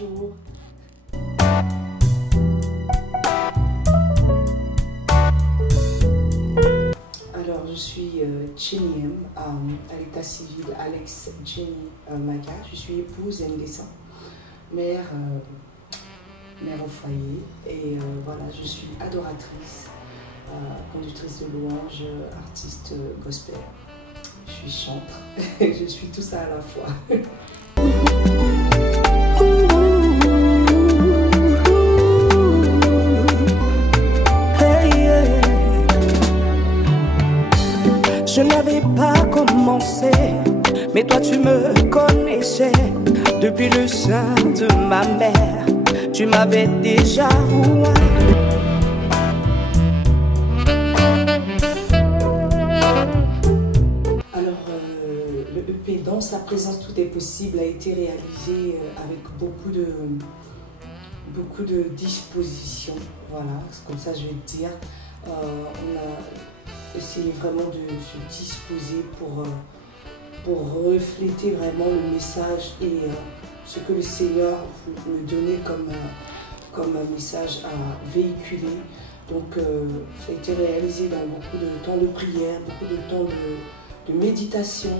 Bonjour. Alors, je suis Jenny M, à l'état civil Alex Jenny Maga. Je suis épouse Ndessa, mère au foyer. Et voilà, je suis adoratrice, conductrice de louanges, artiste gospel. Je suis chantre. Je suis tout ça à la fois. Je n'avais pas commencé, mais toi tu me connaissais. Depuis le sein de ma mère, tu m'avais déjà roué. Alors, le EP Dans sa présence tout est possible a été réalisé avec beaucoup de disposition. Voilà, comme ça je vais te dire. On a essayé vraiment de se disposer pour refléter vraiment le message et ce que le Seigneur me donnait comme un message à véhiculer. Donc ça a été réalisé dans beaucoup de temps de prière, beaucoup de temps de méditation,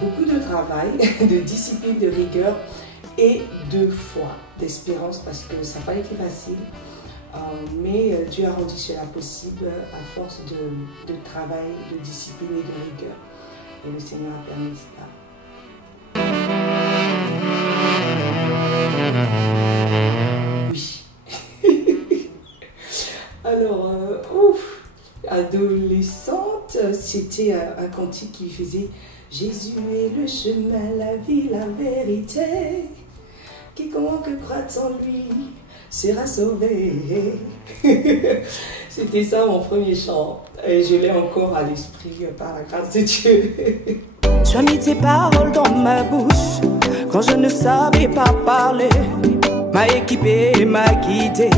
beaucoup de travail, de discipline, de rigueur et de foi, d'espérance, parce que ça n'a pas été facile. Mais Dieu a rendu cela possible à force de travail, de discipline et de rigueur. Et le Seigneur a permis cela. Oui. Alors, adolescente, c'était un cantique qui faisait « Jésus est le chemin, la vie, la vérité. Quiconque croit en lui sera sauvé. » C'était ça mon premier chant. Et je l'ai encore à l'esprit par la grâce de Dieu. Tu as mis tes paroles dans ma bouche quand je ne savais pas parler. M'a équipé et m'a guidé.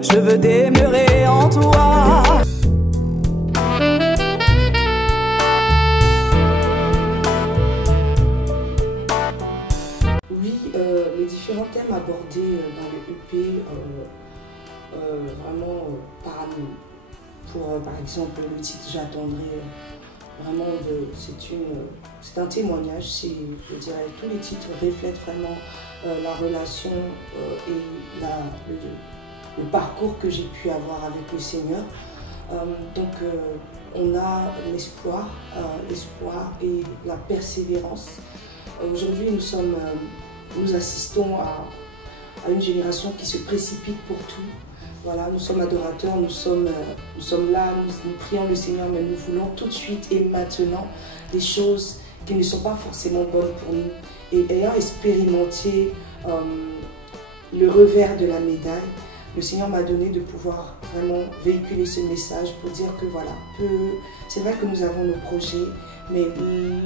Je veux demeurer en toi. Oui, les différents thèmes abordés dans le EP, vraiment par amour. Pour par exemple le titre J'attendrai, vraiment c'est un témoignage, je dirais tous les titres reflètent vraiment la relation et le parcours que j'ai pu avoir avec le Seigneur. Donc on a l'espoir et la persévérance. Aujourd'hui nous assistons à une génération qui se précipite pour tout. Voilà, nous sommes adorateurs, nous sommes là, nous prions le Seigneur, mais nous voulons tout de suite et maintenant des choses qui ne sont pas forcément bonnes pour nous. Et ayant expérimenté le revers de la médaille, le Seigneur m'a donné de pouvoir vraiment véhiculer ce message pour dire que voilà, c'est vrai que nous avons nos projets, mais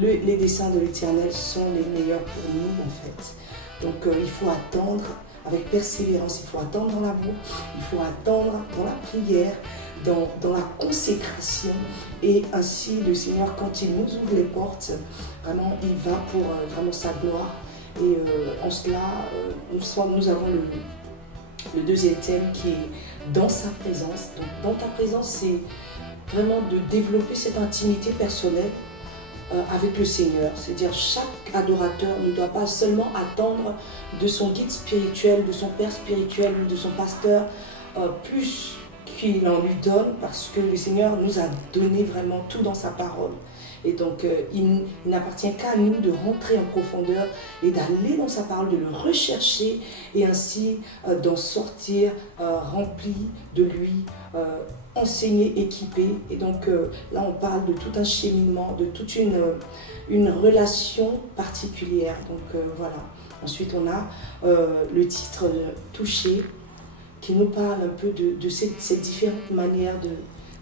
les desseins de l'Éternel sont les meilleurs pour nous en fait. Donc il faut attendre avec persévérance, il faut attendre dans l'amour, il faut attendre dans la prière, dans la consécration. Et ainsi, le Seigneur, quand il nous ouvre les portes, vraiment, il va pour vraiment sa gloire. Et en cela, nous avons le deuxième thème qui est dans sa présence. Donc, dans ta présence, c'est vraiment de développer cette intimité personnelle avec le Seigneur. C'est-à-dire chaque adorateur ne doit pas seulement attendre de son guide spirituel, de son père spirituel ou de son pasteur plus qu'il en lui donne, parce que le Seigneur nous a donné vraiment tout dans sa parole. Et donc il n'appartient qu'à nous de rentrer en profondeur et d'aller dans sa parole, de le rechercher et ainsi d'en sortir rempli de lui, enseigné, équipé. Et donc là on parle de tout un cheminement, de toute une relation particulière. Donc voilà. Ensuite on a le titre Touché qui nous parle un peu de ces différentes manières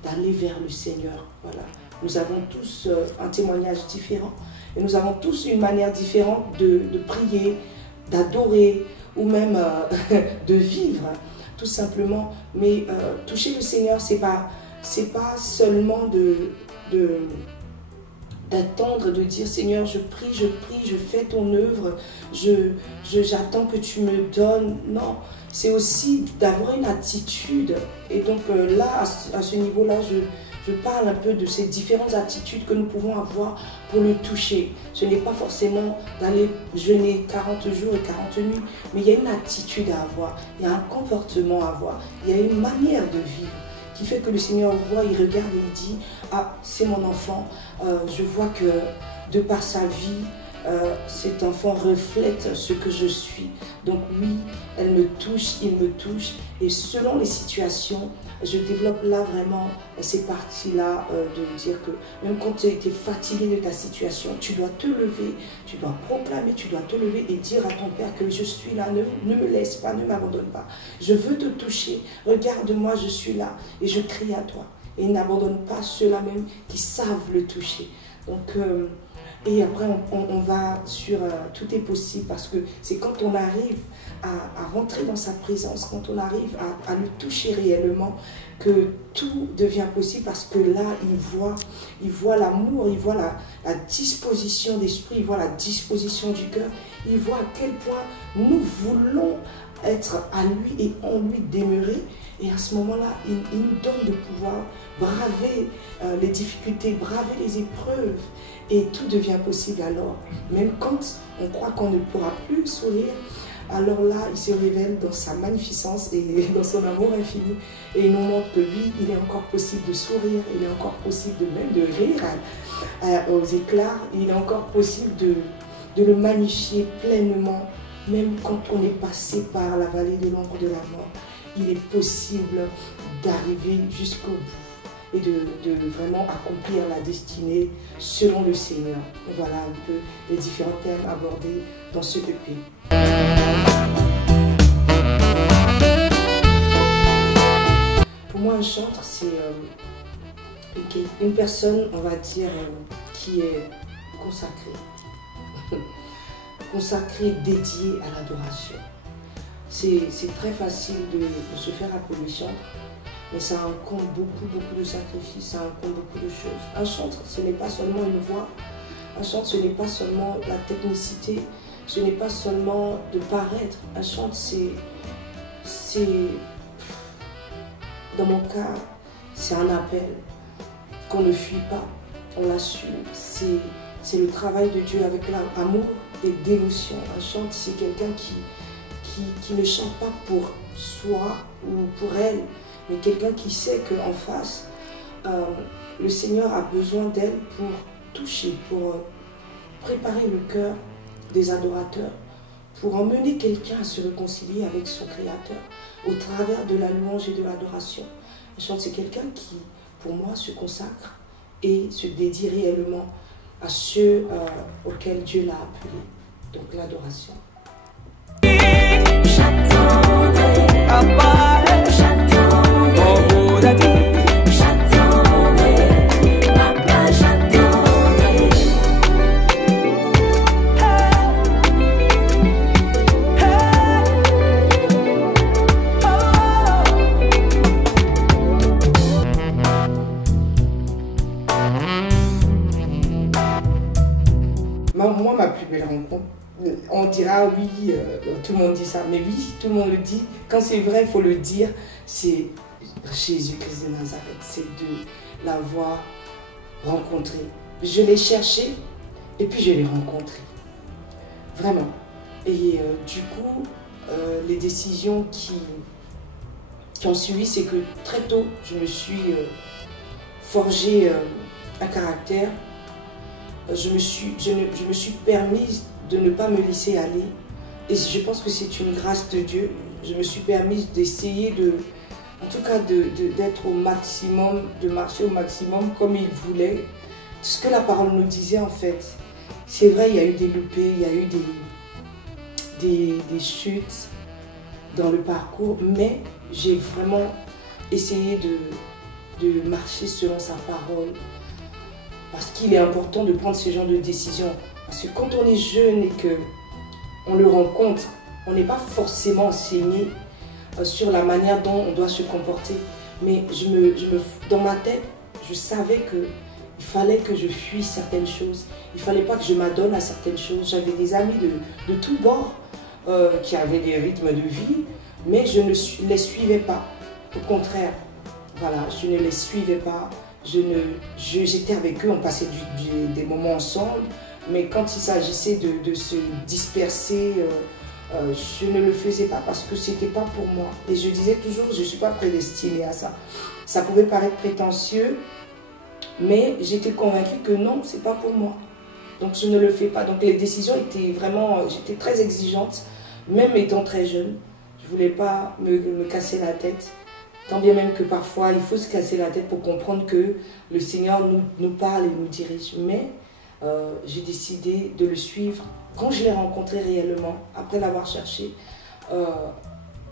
d'aller vers le Seigneur. Voilà. Nous avons tous un témoignage différent et nous avons tous une manière différente de prier, d'adorer ou même de vivre, tout simplement. Mais toucher le Seigneur, c'est pas seulement de d'attendre, de dire Seigneur, je prie, je fais ton œuvre, j'attends que tu me donnes. Non, c'est aussi d'avoir une attitude. Et donc là, à ce niveau-là, je parle un peu de ces différentes attitudes que nous pouvons avoir pour le toucher. Ce n'est pas forcément d'aller jeûner 40 jours et 40 nuits, mais il y a une attitude à avoir, il y a un comportement à avoir, il y a une manière de vivre qui fait que le Seigneur voit, il regarde et il dit « Ah, c'est mon enfant, je vois que de par sa vie, cet enfant reflète ce que je suis. Donc oui, elle me touche, il me touche. Et selon les situations, je développe là vraiment ces parties-là de dire que même quand tu es fatigué de ta situation, tu dois te lever, tu dois proclamer, tu dois te lever et dire à ton Père que je suis là, ne me laisse pas, ne m'abandonne pas. Je veux te toucher, regarde-moi, je suis là et je crie à toi. Et n'abandonne pas ceux-là même qui savent le toucher. Donc, et après, on va sur tout est possible parce que c'est quand on arrive à rentrer dans sa présence, quand on arrive à le toucher réellement, que tout devient possible parce que là, il voit l'amour, il voit la disposition d'esprit, il voit la disposition du cœur, il voit à quel point nous voulons être à lui et en lui demeurer. Et à ce moment-là, il nous donne de pouvoir braver les difficultés, braver les épreuves. Et tout devient possible alors. Même quand on croit qu'on ne pourra plus sourire, alors là, il se révèle dans sa magnificence et dans son amour infini. Et il nous montre que lui, il est encore possible de sourire, il est encore possible même de rire aux éclats. Il est encore possible de le magnifier pleinement, même quand on est passé par la vallée de l'ombre de la mort. Il est possible d'arriver jusqu'au bout et de vraiment accomplir la destinée selon le Seigneur. Voilà un peu les différents thèmes abordés dans ce EP. Pour moi, un chantre, c'est une personne, on va dire, qui est consacrée. Consacrée, dédiée à l'adoration. C'est très facile de se faire appeler chantre, mais ça incombe beaucoup de sacrifices, ça incombe beaucoup de choses. Un chantre, ce n'est pas seulement une voix, un chantre, ce n'est pas seulement la technicité, ce n'est pas seulement de paraître. Un chantre, c'est dans mon cas, c'est un appel qu'on ne fuit pas, on l'assume. C'est le travail de Dieu avec l'amour et dévotion. Un chantre, c'est quelqu'un qui ne chante pas pour soi ou pour elle, mais quelqu'un qui sait qu'en face, le Seigneur a besoin d'elle pour toucher, pour préparer le cœur des adorateurs, pour emmener quelqu'un à se réconcilier avec son Créateur au travers de la louange et de l'adoration. Un chantre, c'est quelqu'un qui, pour moi, se consacre et se dédie réellement à ceux auxquels Dieu l'a appelé, donc l'adoration. Moi, ma plus belle rencontre, on dira oui, tout le monde dit ça, mais oui, tout le monde le dit. Quand c'est vrai, il faut le dire, c'est Jésus-Christ de Nazareth, c'est de l'avoir rencontré. Je l'ai cherché et puis je l'ai rencontré, vraiment. Et du coup, les décisions qui ont suivi, c'est que très tôt, je me suis forgé un caractère. Je me suis permise de ne pas me laisser aller. Et je pense que c'est une grâce de Dieu. Je me suis permise d'essayer en tout cas d'être au maximum, de marcher au maximum comme il voulait. Tout ce que la parole nous disait en fait. C'est vrai, il y a eu des loupés, il y a eu des chutes dans le parcours, mais j'ai vraiment essayé de marcher selon sa parole. Parce qu'il est important de prendre ce genre de décision. Parce que quand on est jeune et qu'on le rencontre, on n'est pas forcément enseigné sur la manière dont on doit se comporter. Mais dans ma tête, je savais il fallait que je fuis certaines choses. Il ne fallait pas que je m'adonne à certaines choses. J'avais des amis de tous bords qui avaient des rythmes de vie, mais je ne les suivais pas. Au contraire, voilà, je ne les suivais pas. J'étais avec eux, on passait des moments ensemble, mais quand il s'agissait de se disperser, je ne le faisais pas parce que ce n'était pas pour moi. Et je disais toujours, je ne suis pas prédestinée à ça. Ça pouvait paraître prétentieux, mais j'étais convaincue que non, ce n'est pas pour moi. Donc je ne le fais pas. Donc les décisions étaient vraiment, j'étais très exigeante, même étant très jeune. Je ne voulais pas me casser la tête. Tant bien même que parfois, il faut se casser la tête pour comprendre que le Seigneur nous parle et nous dirige. Mais j'ai décidé de le suivre. Quand je l'ai rencontré réellement, après l'avoir cherché,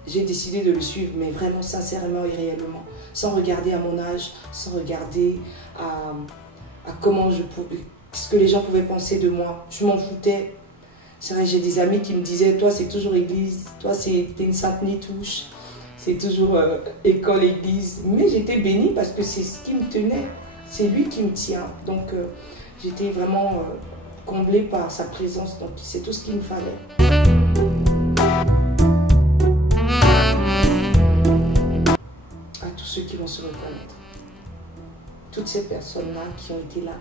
j'ai décidé de le suivre, mais vraiment sincèrement et réellement. Sans regarder à mon âge, sans regarder à comment ce que les gens pouvaient penser de moi. Je m'en foutais. C'est vrai, j'ai des amis qui me disaient, toi c'est toujours église, toi t'es une sainte nitouche. C'est toujours école, église. Mais j'étais bénie parce que c'est ce qui me tenait. C'est lui qui me tient. Donc j'étais vraiment comblée par sa présence. Donc c'est tout ce qu'il me fallait. À tous ceux qui vont se reconnaître. Toutes ces personnes-là qui ont été là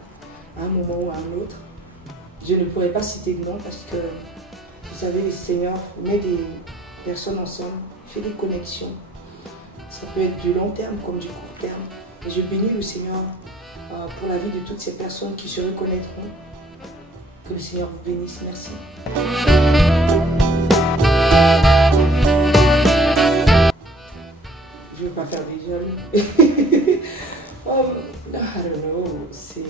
à un moment ou à un autre. Je ne pourrais pas citer de nom parce que, vous savez, le Seigneur met des personnes ensemble, fait des connexions. Ça peut être du long terme comme du court terme. Et je bénis le Seigneur pour la vie de toutes ces personnes qui se reconnaîtront. Que le Seigneur vous bénisse. Merci. Je ne veux pas faire des jeunes. Oh, I don't know. C'est...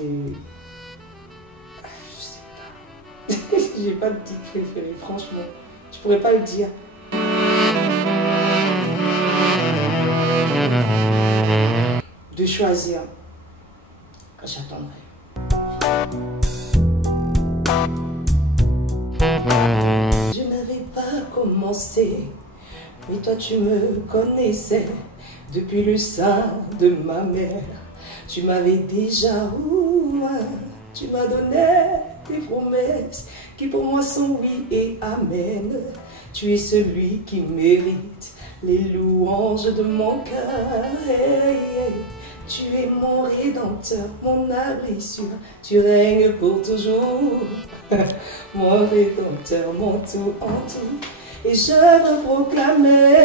Je sais pas. J'ai pas de titre préféré, franchement. Je pourrais pas le dire. De choisir, j'attendrai. Je n'avais pas commencé, mais toi tu me connaissais depuis le sein de ma mère. Tu m'avais déjà tu m'as donné des promesses qui pour moi sont oui et amen. Tu es celui qui mérite les louanges de mon cœur. Tu es mon rédempteur, mon abri sûr. Tu règnes pour toujours. Mon rédempteur, mon tout en tout. Et je veux proclamer.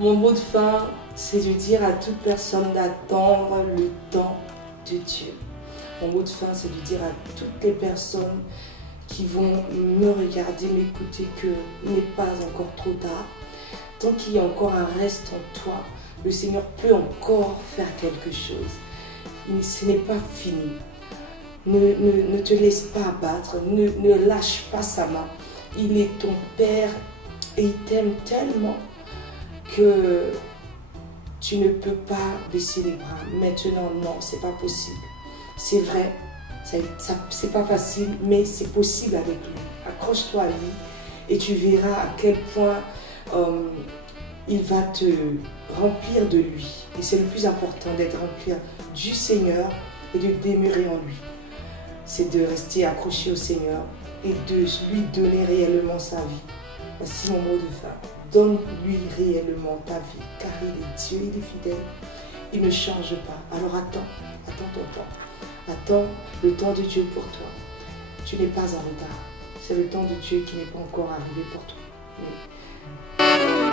Mon mot de fin, c'est de dire à toute personne d'attendre le temps de Dieu. Mon mot de fin, c'est de dire à toutes les personnes qui vont me regarder, m'écouter, qu'il n'est pas encore trop tard. Tant qu'il y a encore un reste en toi, le Seigneur peut encore faire quelque chose. Ce n'est pas fini. Ne te laisse pas abattre, ne lâche pas sa main. Il est ton Père et il t'aime tellement que tu ne peux pas baisser les bras. Maintenant, non, c'est pas possible. C'est vrai, c'est pas facile, mais c'est possible avec lui. Accroche-toi à lui et tu verras à quel point il va te remplir de lui. Et c'est le plus important, d'être rempli du Seigneur et de demeurer en lui. C'est de rester accroché au Seigneur et de lui donner réellement sa vie. Voici mon mot de fin. Donne-lui réellement ta vie, car il est Dieu, il est fidèle, il ne change pas. Alors attends ton temps. Attends le temps de Dieu pour toi. Tu n'es pas en retard. C'est le temps de Dieu qui n'est pas encore arrivé pour toi. Oui.